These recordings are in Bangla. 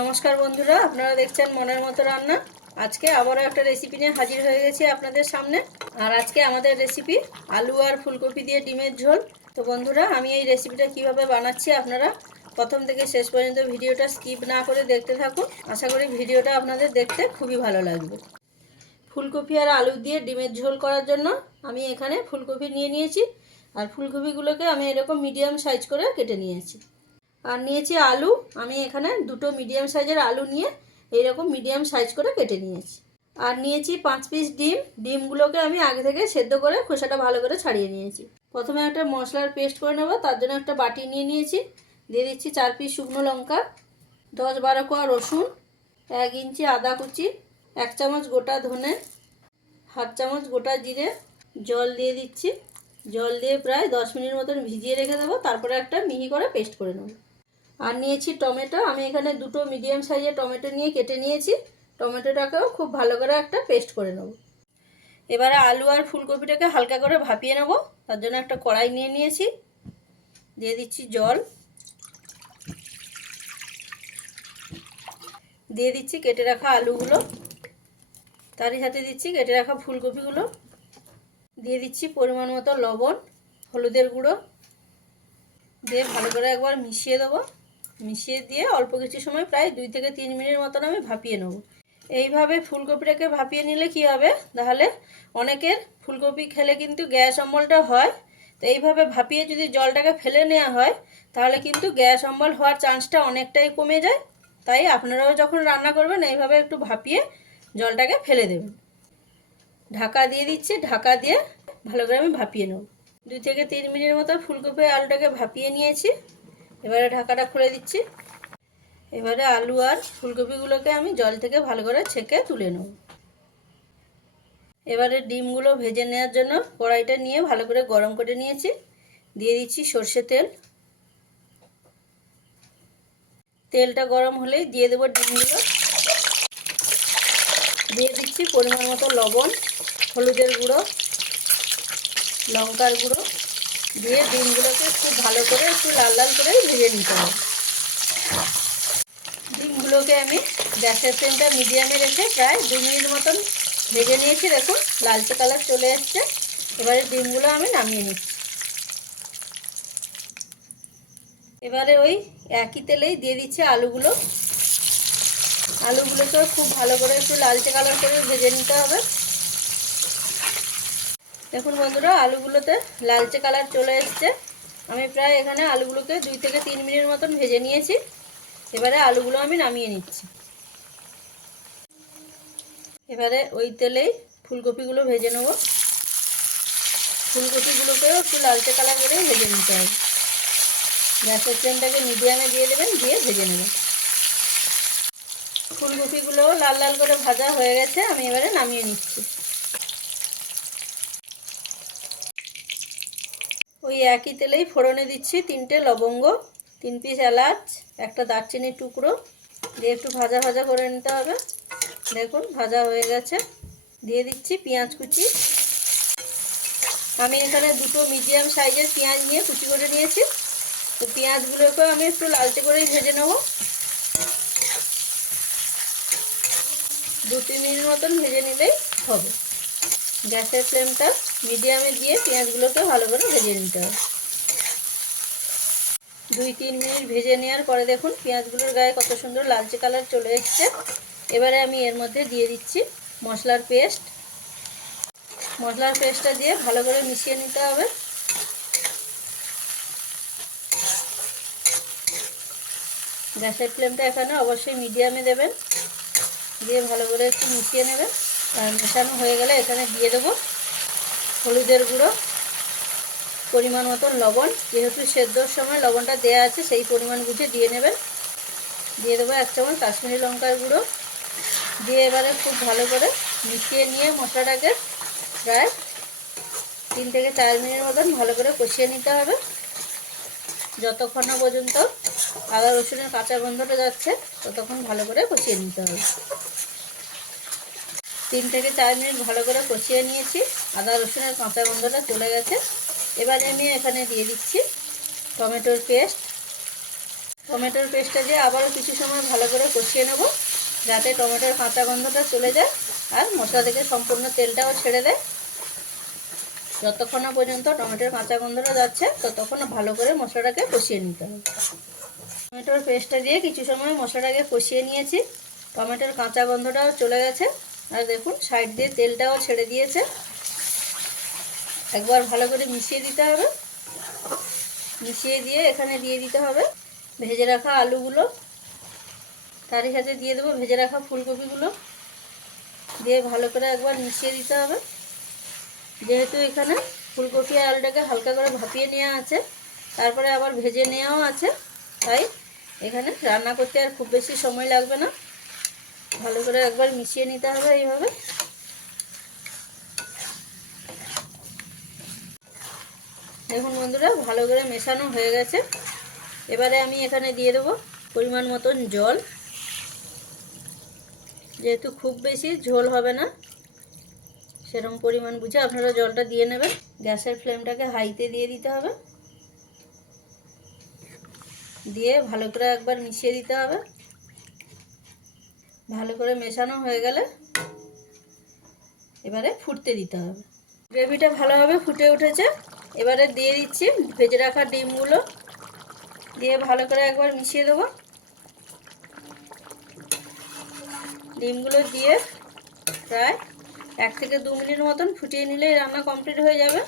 নমস্কার বন্ধুরা, আপনারা দেখছেন মনের মতো রান্না। আজকে আবারও একটা রেসিপি নিয়ে হাজির হয়ে গেছি আপনাদের সামনে। আর আজকে আমাদের রেসিপি আলু আর ফুলকপি দিয়ে ডিমের ঝোল। তো বন্ধুরা, আমি এই রেসিপিটা কীভাবে বানাচ্ছি আপনারা প্রথম থেকে শেষ পর্যন্ত ভিডিওটা স্কিপ না করে দেখতে থাকুন। আশা করি ভিডিওটা আপনাদের দেখতে খুবই ভালো লাগবে। ফুলকপি আর আলু দিয়ে ডিমের ঝোল করার জন্য আমি এখানে ফুলকপি নিয়ে নিয়েছি। আর ফুলকপিগুলোকে আমি এরকম মিডিয়াম সাইজ করে কেটে নিয়েছি। আর নিয়েছি আলু। আমি এখানে দুটো মিডিয়াম সাইজের আলু নিয়ে এইরকম মিডিয়াম সাইজ করে কেটে নিয়েছি। আর নিয়েছি পাঁচ পিস ডিম। ডিমগুলোকে আমি আগে থেকে সেদ্ধ করে খোসাটা ভালো করে ছাড়িয়ে নিয়েছি। প্রথমে একটা মশলার পেস্ট করে নেব, তার জন্য একটা বাটি নিয়ে নিয়েছি। দিয়ে দিচ্ছি চার পিস শুকনো লঙ্কা, দশ বারো কোয়া রসুন, এক ইঞ্চি আদা কুচি, এক চামচ গোটা ধনে, হাফ চামচ গোটা জিরে, জল দিয়ে দিচ্ছি। জল দিয়ে প্রায় দশ মিনিট মতন ভিজিয়ে রেখে দেবো। তারপরে একটা মিহি করে পেস্ট করে নেব। আর নিয়েছি টমেটো। আমি এখানে দুটো মিডিয়াম সাইজের টমেটো নিয়ে কেটে নিয়েছি। টমেটোটাকেও খুব ভালো করে একটা পেস্ট করে নেব। এবারে আলু আর ফুলকপিটাকে হালকা করে ভাপিয়ে নেব। তার জন্য একটা কড়াই নিয়ে নিয়েছি। দিয়ে দিচ্ছি জল। দিয়ে দিচ্ছি কেটে রাখা আলুগুলো। তারই সাথে দিচ্ছি কেটে রাখা ফুলকপিগুলো। দিয়ে দিচ্ছি পরিমাণ মতো লবণ, হলুদের গুঁড়ো। দিয়ে ভালো করে একবার মিশিয়ে দেবো। মিশিয়ে দিয়ে অল্প কিছু সময় প্রায় দুই থেকে তিন মিনিট মতন আমি ভাপিয়ে নেব। এইভাবে ফুলকপিটাকে ভাপিয়ে নিলে কি হবে? তাহলে অনেকের ফুলকপি খেলে কিন্তু গ্যাস অম্বলটা হয়। তো এইভাবে ভাপিয়ে যদি জলটাকে ফেলে নেওয়া হয়, তাহলে কিন্তু গ্যাস অম্বল হওয়ার চান্সটা অনেকটাই কমে যায়। তাই আপনারাও যখন রান্না করবেন, এইভাবে একটু ভাপিয়ে জলটাকে ফেলে দেবেন। ঢাকা দিয়ে দিচ্ছি, ঢাকা দিয়ে ভালো করে আমি ভাপিয়ে নেব। দুই থেকে তিন মিনিট মতো ফুলকপি আলুটাকে ভাপিয়ে নিয়েছি। এবারে ঢাকাটা খুলে দিচ্ছি। এবারে আলু আর ফুলকপিগুলোকে আমি জল থেকে ভালো করে ছেঁকে তুলে নেব। এবারে ডিমগুলো ভেজে নেওয়ার জন্য কড়াইটা নিয়ে ভালো করে গরম করে নিয়েছি। দিয়ে দিচ্ছি সর্ষে তেল। তেলটা গরম হলেই দিয়ে দেবো ডিমগুলো। দিয়ে দিচ্ছি পরিমাণ মতো লবণ, হলুদের গুঁড়ো, লঙ্কার গুঁড়ো। দিয়ে ডিমগুলোকে খুব ভালো করে একটু লাল লাল করে ভেজে নিতে হবে। ডিমগুলোকে আমি গ্যাসের ফ্লেমটা মিডিয়ামে রেখে প্রায় দু মিনিট মতন ভেজে নিয়েছি, দেখুন লালচে কালার চলে এসছে। এবারে ডিমগুলো আমি নামিয়ে নিচ্ছি। এবারে ওই একই তেলেই দিয়ে দিচ্ছি আলুগুলো। আলুগুলোকেও খুব ভালো করে একটু লালচে কালার করে ভেজে নিতে হবে। দেখুন বন্ধুরা, আলুগুলোতে লালচে কালার চলে এসছে। আমি প্রায় এখানে আলুগুলোকে দুই থেকে তিন মিনিট মতন ভেজে নিয়েছি। এবারে আলুগুলো আমি নামিয়ে নিচ্ছি। এবারে ওই তেলেই ফুলকপিগুলো ভেজে নেব। ফুলকপিগুলোকেও একটু লালচে কালার করে ভেজে নিতে হবে। গ্যাসের ফ্লেমটাকে মিডিয়ামে দিয়ে দেবেন, দিয়ে ভেজে নেবেন ফুলকপিগুলোও লাল লাল করে ভাজা হয়ে গেছে, আমি এবারে নামিয়ে নিচ্ছি। ওই একই তেলেই ফোড়নে দিচ্ছি তিনটে লবঙ্গ, তিন পিস এলাচ, একটা দারচিনির টুকরো, দিয়ে একটু ভাজা ভাজা করে নিতে হবে। দেখুন, ভাজা হয়ে গেছে। দিয়ে দিচ্ছি পেঁয়াজ কুচি। আমি এখানে দুটো মিডিয়াম সাইজের পেঁয়াজ নিয়ে কুচি করে নিয়েছি। তো পেঁয়াজগুলোকেও আমি একটু লালচে করেই ভেজে নেব। দু তিন মিনিট মতন ভেজে নিলেই হবে। গ্যাসের ফ্লেমটা মিডিয়ামে দিয়ে পেঁয়াজগুলোকে ভালো করে ভেজে নিতে হবে। দুই তিন মিনিট ভেজে নেওয়ার পরে দেখুন পেঁয়াজগুলোর গায়ে কত সুন্দর লালচে কালার চলে এসছে। এবারে আমি এর মধ্যে দিয়ে দিচ্ছি মশলার পেস্ট। মশলার পেস্টটা দিয়ে ভালো করে মিশিয়ে নিতে হবে। গ্যাসের ফ্লেমটা এখানে অবশ্যই মিডিয়ামে দেবেন। দিয়ে ভালো করে একটু মিশিয়ে নেবেন। মেশানো হয়ে গেলে এখানে দিয়ে দেবো হলুদের গুঁড়ো, পরিমাণ মতন লবণ। যেহেতু সেদ্ধর সময় লবণটা দেওয়া আছে, সেই পরিমাণ বুঝে দিয়ে নেবেন। দিয়ে দেবো এক চামচ কাশ্মীরি লঙ্কার গুঁড়ো। দিয়ে এবারে খুব ভালো করে মিশিয়ে নিয়ে মশলাটাকে প্রায় তিন থেকে চার মিনিট মতন ভালো করে কষিয়ে নিতে হবে। যতক্ষণ না পর্যন্ত আদা রসুনের কাঁচা গন্ধটা যাচ্ছে, ততক্ষণ ভালো করে কষিয়ে নিতে হবে। তিন থেকে চার মিনিট ভালো করে কষিয়ে নিয়েছি। আদা রসুনের কাঁচা গন্ধটা চলে গেছে। এবারে আমি এখানে দিয়ে দিচ্ছি টমেটোর পেস্ট। টমেটোর পেস্টটা দিয়ে আবারও কিছু সময় ভালো করে কষিয়ে নেব, যাতে টমেটোর কাঁচা গন্ধটা চলে যায় আর মশলা থেকে সম্পূর্ণ তেলটাও ছেড়ে দেয়। যতক্ষণ না পর্যন্ত টমেটোর কাঁচা গন্ধটা যাচ্ছে, ততক্ষণ ভালো করে মশলাটাকে কষিয়ে নিতে হবে। টমেটোর পেস্টটা দিয়ে কিছু সময় মশলাটাকে কষিয়ে নিয়েছি। টমেটোর কাঁচা গন্ধটাও চলে গেছে। আর দেখুন, সাইড দিয়ে তেলটাও ছেড়ে দিয়েছে। একবার ভালো করে মিশিয়ে দিতে হবে। মিশিয়ে দিয়ে এখানে দিয়ে দিতে হবে ভেজে রাখা আলুগুলো। তারই সাথে দিয়ে দেবো ভেজে রাখা ফুলকপিগুলো। দিয়ে ভালো করে একবার মিশিয়ে দিতে হবে। যেহেতু এখানে ফুলকপি আর আলুটাকে হালকা করে ভাপিয়ে নেওয়া আছে, তারপরে আবার ভেজে নেওয়াও আছে, তাই এখানে রান্না করতে আর খুব বেশি সময় লাগবে না। ভালো করে একবার মিশিয়ে নিতে হবে এইভাবে। দেখুন বন্ধুরা, ভালো করে মেশানো হয়ে গেছে। এবারে আমি এখানে দিয়ে দেবো পরিমাণ মতন জল। যেহেতু খুব বেশি ঝোল হবে না, সেরকম পরিমাণ বুঝে আপনারা জলটা দিয়ে নেবেন। গ্যাসের ফ্লেমটাকে হাইতে দিয়ে দিতে হবে। দিয়ে ভালো করে একবার মিশিয়ে দিতে হবে। ভালো করে মেশানো হয়ে গেলে এবারে ফুটতে দিতে হবে। গ্রেভিটা ভালোভাবে ফুটে উঠেছে। এবারে দিয়ে দিচ্ছি ভেজে রাখা ডিমগুলো। দিয়ে ভালো করে একবার মিশিয়ে দেবো। ডিমগুলো দিয়ে প্রায় এক থেকে দু মিনিট মতন ফুটিয়ে নিলেই রান্না কমপ্লিট হয়ে যাবে।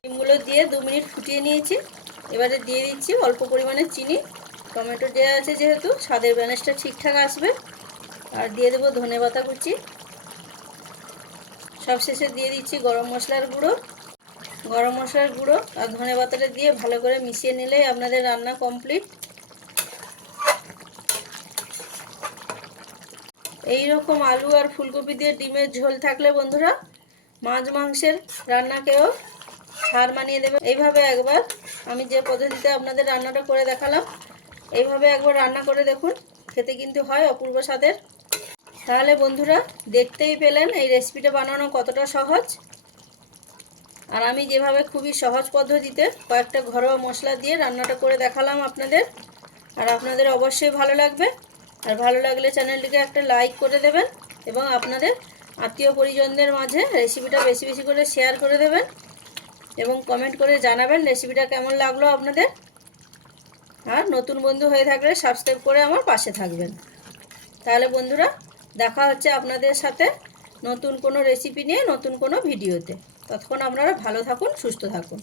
ডিমগুলো দিয়ে দু মিনিট ফুটিয়ে নিয়েছি। এবারে দিয়ে দিচ্ছি অল্প পরিমাণে চিনি। টমেটো দেওয়া আছে যেহেতু, স্বাদের ব্যালেন্সটা ঠিকঠাক আসবে। আর দিয়ে দেবো ধনে পাতা কুচি। সবশেষে দিয়ে দিচ্ছি গরম মশলার গুঁড়ো। গরম মশলার গুঁড়ো আর ধনে পাতাটা দিয়ে ভালো করে মিশিয়ে নিলেই আপনাদের রান্না কমপ্লিট। এই রকম আলু আর ফুলকপি দিয়ে ডিমের ঝোল থাকলে বন্ধুরা, মাছ মাংসের রান্নাকেও হার মানিয়ে দেবে। এইভাবে একবার আমি যে পদ্ধতিতে আপনাদের রান্নাটা করে দেখালাম, এইভাবে একবার রান্না করে দেখুন। খেতে কিন্তু হয় অপূর্ব স্বাদের। তাহলে বন্ধুরা, দেখতেই পেলেন এই রেসিপিটা বানানো কতটা সহজ। আর আমি যেভাবে খুবই সহজ পদ্ধতিতে কয়েকটা ঘরোয়া মশলা দিয়ে রান্নাটা করে দেখালাম আপনাদের, আর আপনাদের অবশ্যই ভালো লাগবে। আর ভালো লাগলে চ্যানেলটিকে একটা লাইক করে দেবেন এবং আপনাদের আত্মীয় পরিজনদের মাঝে রেসিপিটা বেশি বেশি করে শেয়ার করে দেবেন। এবং কমেন্ট করে জানাবেন রেসিপিটা কেমন লাগল আপনাদের। আর নতুন বন্ধু হয়ে থাকলে সাবস্ক্রাইব করে আমার পাশে থাকবেন। তাহলে বন্ধুরা, দেখা হচ্ছে আপনাদের সাথে নতুন কোনো রেসিপি নিয়ে, নতুন কোনো ভিডিওতে ততক্ষণ আপনারা ভালো থাকুন, সুস্থ থাকুন।